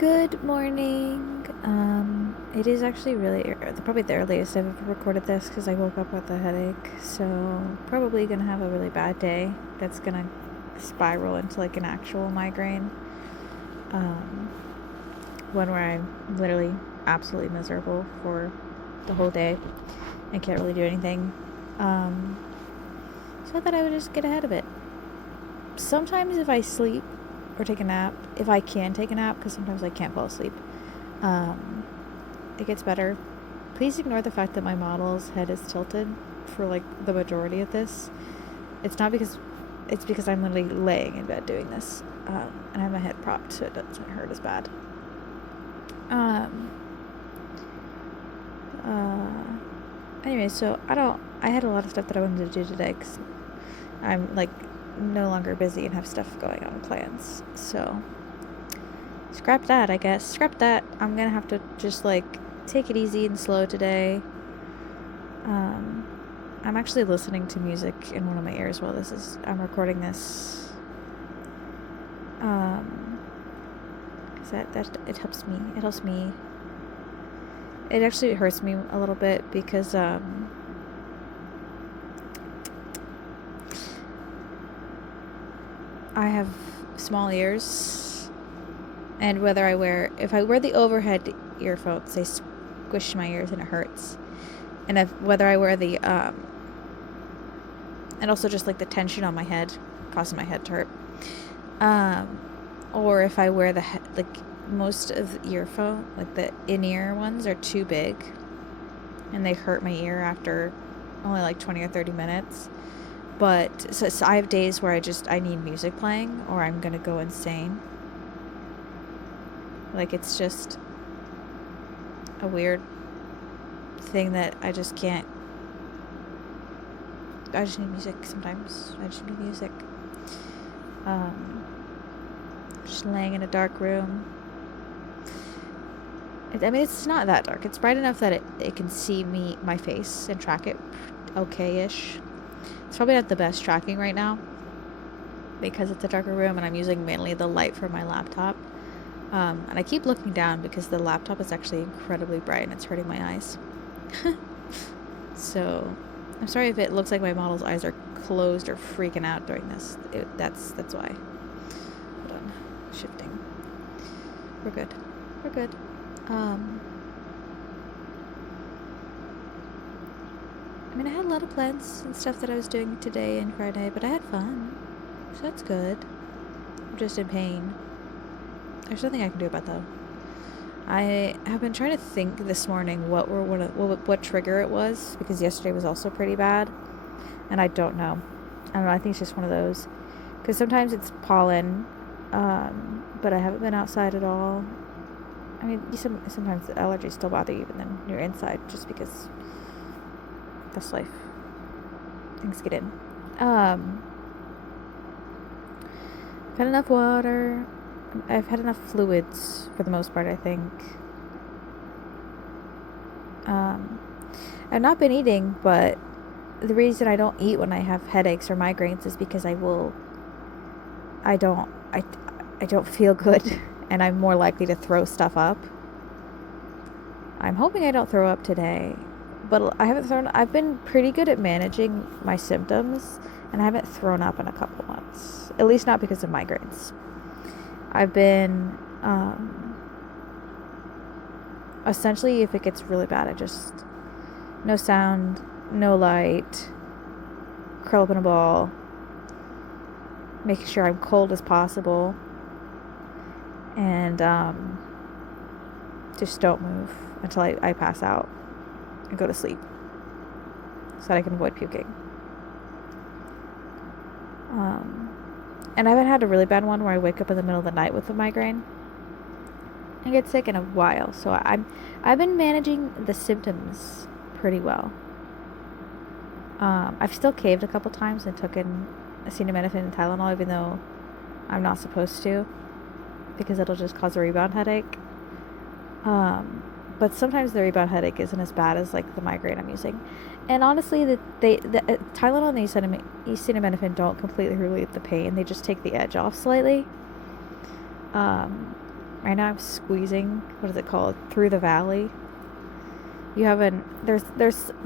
Good morning. It is actually probably the earliest I've ever recorded this because I woke up with a headache. So, probably gonna have a really bad day that's gonna spiral into like an actual migraine. Um, One where I'm literally absolutely miserable for the whole day and can't really do anything. Um, so I thought I would just get ahead of it. Sometimes if I sleep or take a nap, if I can take a nap, because sometimes I can't fall asleep, um, it gets better. Please ignore the fact that my model's head is tilted for like the majority of this. It's not because it's because I'm literally laying in bed doing this, and I have my head propped so it doesn't hurt as bad. Um, Anyway, so I had a lot of stuff that I wanted to do today because I'm like no longer busy and have stuff going on plans. So scrap that, I guess. Scrap that. I'm gonna have to just like take it easy and slow today. I'm actually listening to music in one of my ears while I'm recording this. Cause that it helps me. It helps me. It actually hurts me a little bit because I have small ears, and if I wear the overhead earphones, they squish my ears and it hurts. And whether I wear the and also just like the tension on my head causes my head to hurt. Or if I wear like most of the earphone, like the in-ear ones are too big and they hurt my ear after only like 20 or 30 minutes. But so I have days where I need music playing or I'm gonna go insane. Like it's just a weird thing that I just can't. I just need music sometimes. I just need music. Just laying in a dark room. It's not that dark. It's bright enough that it can see my face and track it okay-ish. It's probably not the best tracking right now because it's a darker room and I'm using mainly the light from my laptop. And I keep looking down because the laptop is actually incredibly bright and it's hurting my eyes. So, I'm sorry if it looks like my model's eyes are closed or freaking out during this. That's why. Hold on. Shifting. We're good. We're good. I had a lot of plans and stuff that I was doing today and Friday, but I had fun. So that's good. I'm just in pain. There's nothing I can do about that. I have been trying to think this morning what trigger it was, because yesterday was also pretty bad, and I don't know. I think it's just one of those. Because sometimes it's pollen, but I haven't been outside at all. Sometimes the allergies still bother you even then you're inside, just because that's life. Things get in. I've had enough water. I've had enough fluids for the most part, I think. I've not been eating, but the reason I don't eat when I have headaches or migraines is because I don't feel good and I'm more likely to throw stuff up. I'm hoping I don't throw up today, but I've been pretty good at managing my symptoms and I haven't thrown up in a couple months, at least not because of migraines. I've been, essentially, if it gets really bad, I just, no sound, no light, curl up in a ball, making sure I'm cold as possible, and, just don't move until I pass out and go to sleep so that I can avoid puking. And I haven't had a really bad one where I wake up in the middle of the night with a migraine and get sick in a while. So I've been managing the symptoms pretty well. I've still caved a couple times and taken acetaminophen and Tylenol, even though I'm not supposed to, because it'll just cause a rebound headache. But sometimes the rebound headache isn't as bad as like the migraine I'm using. And honestly, the Tylenol and the acetaminophen don't completely relieve the pain. They just take the edge off slightly. Right now I'm squeezing, what is it called? Through the valley. You have there's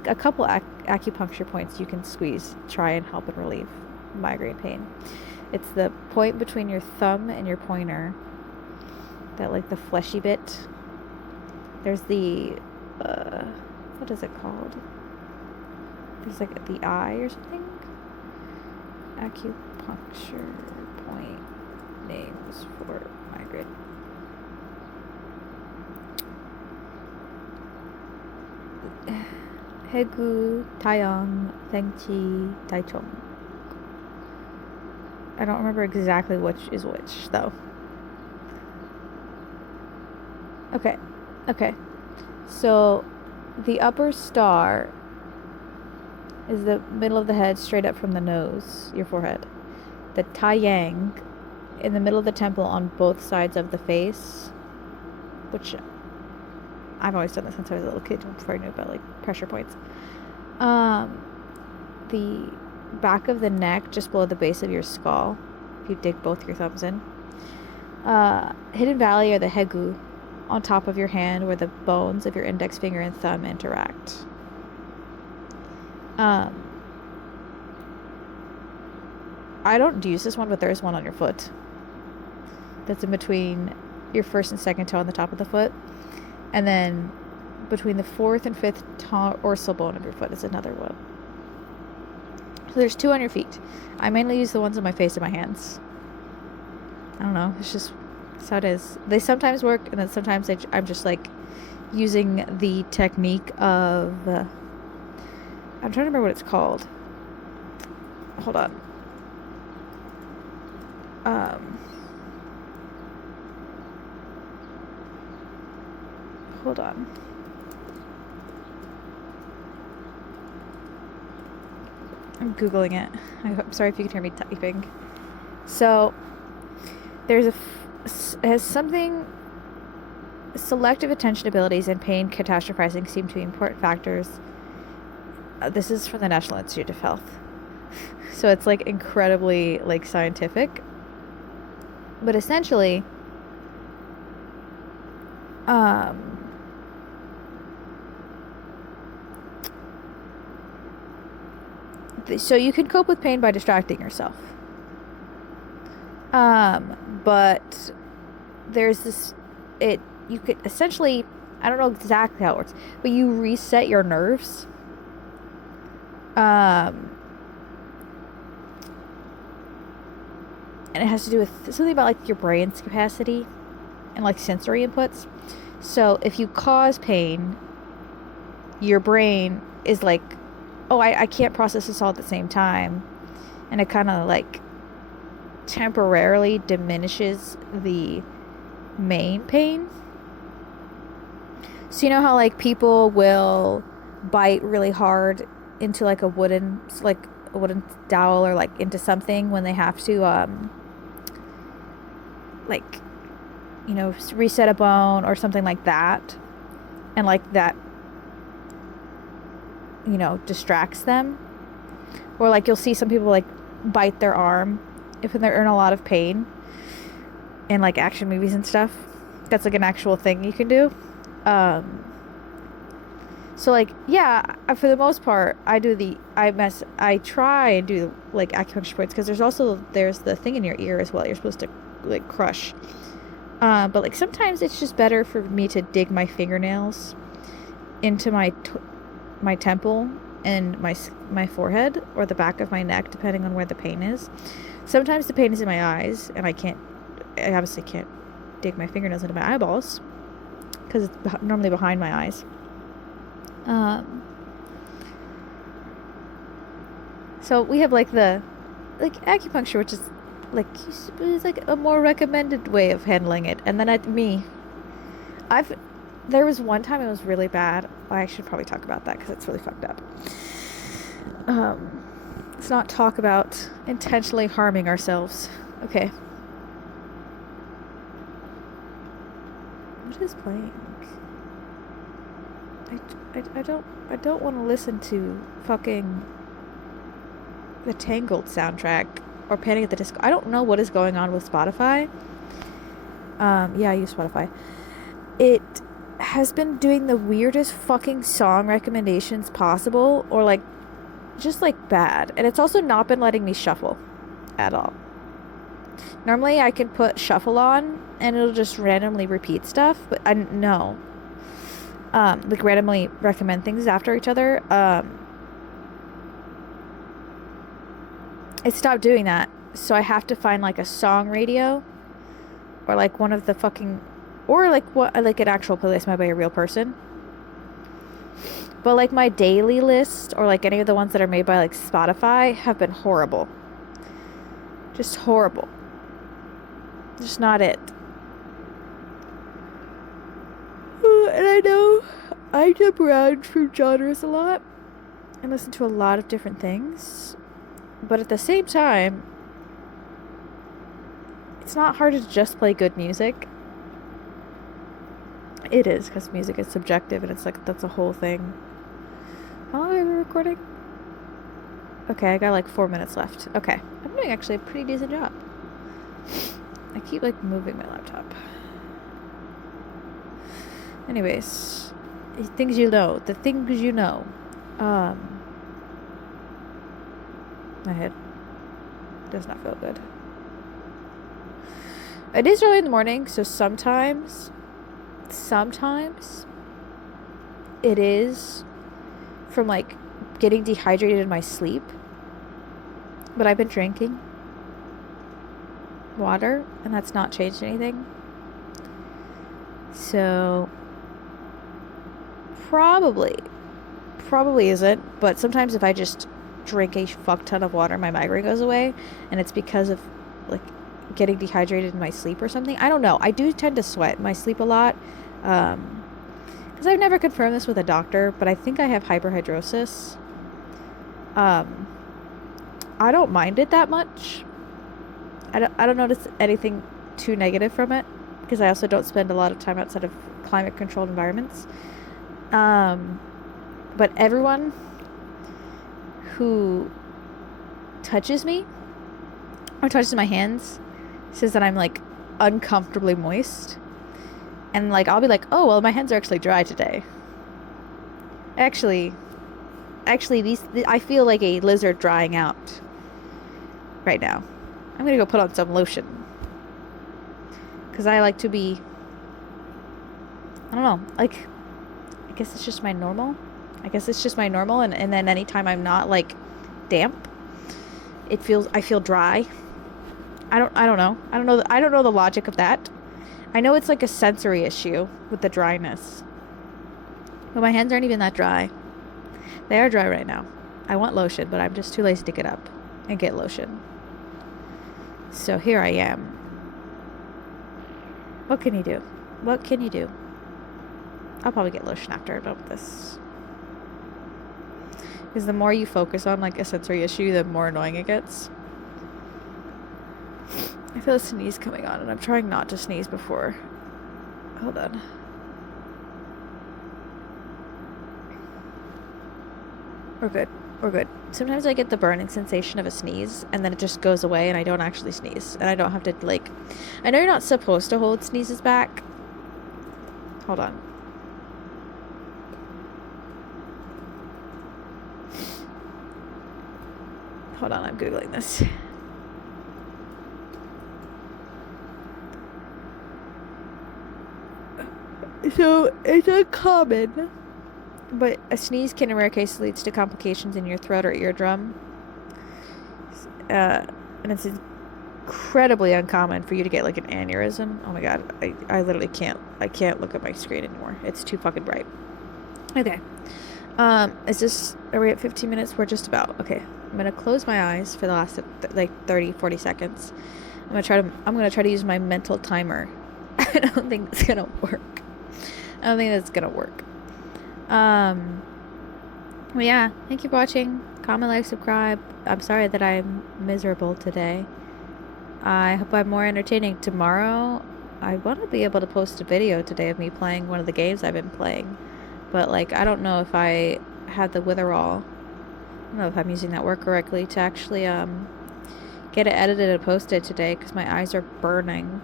a couple acupuncture points you can squeeze, try and help and relieve migraine pain. It's the point between your thumb and your pointer, that like the fleshy bit. There's the, what is it called? There's like the eye or something? Acupuncture point names for migraine. Hegu, Taeyang, Fengqi, Taichung. I don't remember exactly which is which, though. Okay. Okay. So, the upper star is the middle of the head, straight up from the nose, your forehead. The Taiyang in the middle of the temple on both sides of the face, which I've always done this since I was a little kid, before I knew about like pressure points. The back of the neck, just below the base of your skull, if you dig both your thumbs in. Hidden Valley, or the Hegu, on top of your hand where the bones of your index finger and thumb interact. I don't use this one, but there's one on your foot that's in between your first and second toe on the top of the foot, and then between the fourth and fifth dorsal bone of your foot is another one. So there's two on your feet. I mainly use the ones on my face and my hands. I don't know, it's just how it is. They sometimes work, and then sometimes I'm just like using the technique of I'm trying to remember what it's called. Hold on. Hold on. I'm Googling it. I'm sorry if you can hear me typing. So, there's has something. Selective attention abilities and pain catastrophizing seem to be important factors. This is from the National Institute of Health. So it's like incredibly like scientific. But essentially, so you can cope with pain by distracting yourself. But there's this, you could essentially, I don't know exactly how it works, but you reset your nerves. And it has to do with something about like your brain's capacity and like sensory inputs. So if you cause pain, your brain is like, oh, I can't process this all at the same time. And it kind of like temporarily diminishes the main pain. So you know how like people will bite really hard into like a wooden dowel, or like into something when they have to like, you know, reset a bone or something like that, and like that, you know, distracts them. Or like you'll see some people like bite their arm if they're in a lot of pain in like action movies and stuff. That's like an actual thing you can do. So like, yeah, for the most part, I try and do like acupuncture points, because there's the thing in your ear as well. You're supposed to like crush. But like sometimes it's just better for me to dig my fingernails into my temple and my forehead, or the back of my neck, depending on where the pain is. Sometimes the pain is in my eyes, and I obviously can't dig my fingernails into my eyeballs, because it's normally behind my eyes. So we have like acupuncture, which is like a more recommended way of handling it. And then there was one time it was really bad. I should probably talk about that because it's really fucked up. Let's not talk about intentionally harming ourselves. Okay. What is playing? I don't want to listen to fucking the Tangled soundtrack or Panic at the Disco. I don't know what is going on with Spotify, Yeah, I use Spotify. It has been doing the weirdest fucking song recommendations possible, or like just like bad. And it's also not been letting me shuffle at all. Normally I can put shuffle on and it'll just randomly repeat stuff, but I no. Like randomly recommend things after each other. It stopped doing that. So I have to find like a song radio or like one of the fucking or like what like an actual playlist made by a real person. But like my daily list or like any of the ones that are made by like Spotify have been horrible. Just horrible. Just not it. And I know I jump around from genres a lot and listen to a lot of different things. But at the same time, it's not hard to just play good music. It is, because music is subjective and it's like, that's a whole thing. How long have I been recording? Okay, I got like 4 minutes left. Okay, I'm doing actually a pretty decent job. I keep like moving my laptop. Anyways, things you know. The things you know. My head does not feel good. It is early in the morning, so sometimes it is from like getting dehydrated in my sleep. But I've been drinking water and that's not changed anything. So probably isn't, but sometimes if I just drink a fuck ton of water, my migraine goes away, and it's because of like getting dehydrated in my sleep or something. I don't know. I do tend to sweat in my sleep a lot, because I've never confirmed this with a doctor, but I think I have hyperhidrosis. I don't mind it that much. I don't notice anything too negative from it, because I also don't spend a lot of time outside of climate controlled environments. But everyone who touches me or touches my hands says that I'm like uncomfortably moist. And like I'll be like, "Oh, well, my hands are actually dry today." Actually these I feel like a lizard drying out right now. I'm going to go put on some lotion. Cuz I like to be, I don't know, like I guess it's just my normal. And then anytime I'm not like damp, I feel dry. I don't know. I don't know the logic of that. I know it's like a sensory issue with the dryness. But my hands aren't even that dry. They are dry right now. I want lotion, but I'm just too lazy to get up and get lotion. So here I am. What can you do? I'll probably get lotion after I'm done with this. Because the more you focus on like a sensory issue, the more annoying it gets. I feel a sneeze coming on and I'm trying not to sneeze before. Hold on. We're good. Sometimes I get the burning sensation of a sneeze and then it just goes away and I don't actually sneeze. And I don't have to like... I know you're not supposed to hold sneezes back. Hold on. Hold on, I'm Googling this. So, it's uncommon, but a sneeze can in rare cases lead to complications in your throat or eardrum. And it's incredibly uncommon for you to get like an aneurysm. Oh my god, I literally can't look at my screen anymore. It's too fucking bright. Okay. Are we at 15 minutes? We're just about. Okay. I'm going to close my eyes for the last like 30-40 seconds. I'm going to try to use my mental timer. I don't think that's going to work. Well, yeah, thank you for watching. Comment, like, subscribe. I'm sorry that I'm miserable today. I hope I'm more entertaining tomorrow. I want to be able to post a video today of me playing one of the games I've been playing. But, like, I don't know if I have the witherall. I don't know if I'm using that word correctly to actually, get it edited and posted today because my eyes are burning.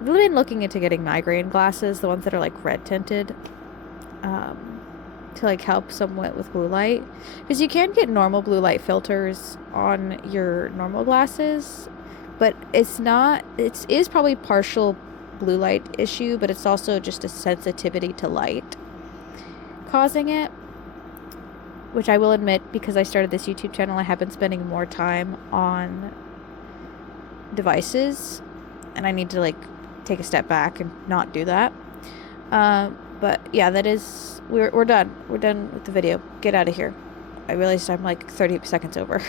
I've been looking into getting migraine glasses, the ones that are like red tinted, to like help somewhat with blue light, because you can get normal blue light filters on your normal glasses, but it's not, it is probably partial blue light issue, but it's also just a sensitivity to light causing it, which I will admit, because I started this YouTube channel, I have been spending more time on devices, and I need to like take a step back and not do that. But yeah, that is, we're done. We're done with the video. Get out of here. I realized I'm like 30 seconds over.